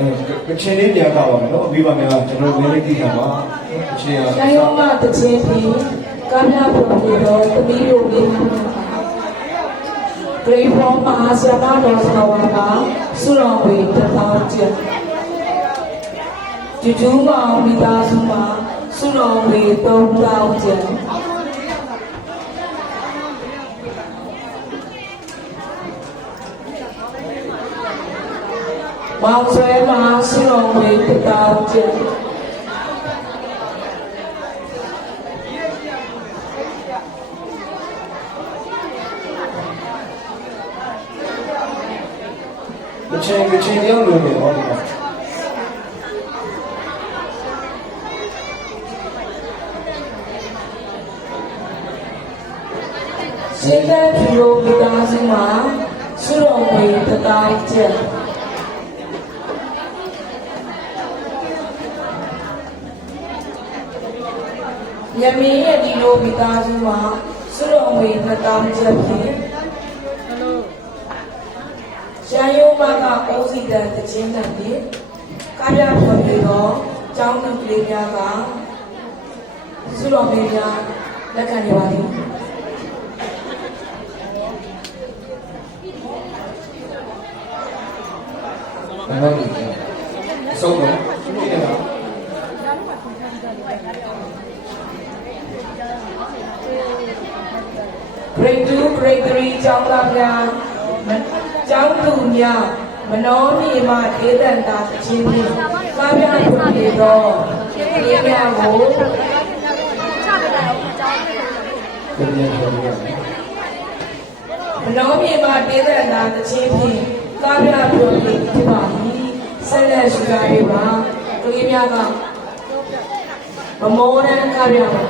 အဲကချင်လေးပြန်ကောက်ပါမယ်နော်အပြီးပါများကျွန်တော်မင်းလေးကြည့်တာပါကချင်ရတိုင်းရောမတခြင်းဖြင့်ကာမြပုံပြေတော်သမီးတို့လေးမှာဂရိဖောမဟာဆရာမတော်ဆရာဝန်ကစုတော်ဝေတသောကျက်ကျူးကျူးမအောင်မိသားစုမှာစုတော်ဝေ3000ကျက် မောင်ဆွဲမှာစုတော်ဝေ1000ကျက်ကချင်ကချင်တယောက်လိုနေတော့ဒီမှာစေတဖြူလိုမိသားစုမှာစုတော်ဝေတတောင်းချက် ယမင်းရဲ့ဒီလိုမိသားစုမှာစုတော်ဝေတတောင်းချက်ဖြင့်ရှာယုံမကအိုးစီတန်တခြင်းတန်ဖြင့်ကာပြဖွင့်ပြီးတော့ကျောင်းသူကလေးများကစုတော်မေများလက်ခံနေပါသည်ဘယ်တော့ဒီဆုံးတော့ဒီနေ့က grade 2 grade 3ကျောင်းသားများမကျောင်းသူများမနောမြေမှဒေသန္တာအချင်းချင်းကားပြဖွင့်ပြတော့ဒီများကိုပြန်ပြန်ပြောပြရမယ်မနောမြေမှဒေသန္တာအချင်းချင်းကားပြဖွင့်ပြဖြစ်ပါသည်ဆက်လက်ရှိကြရပါကလေးများကမမောတန်းကားပြပါ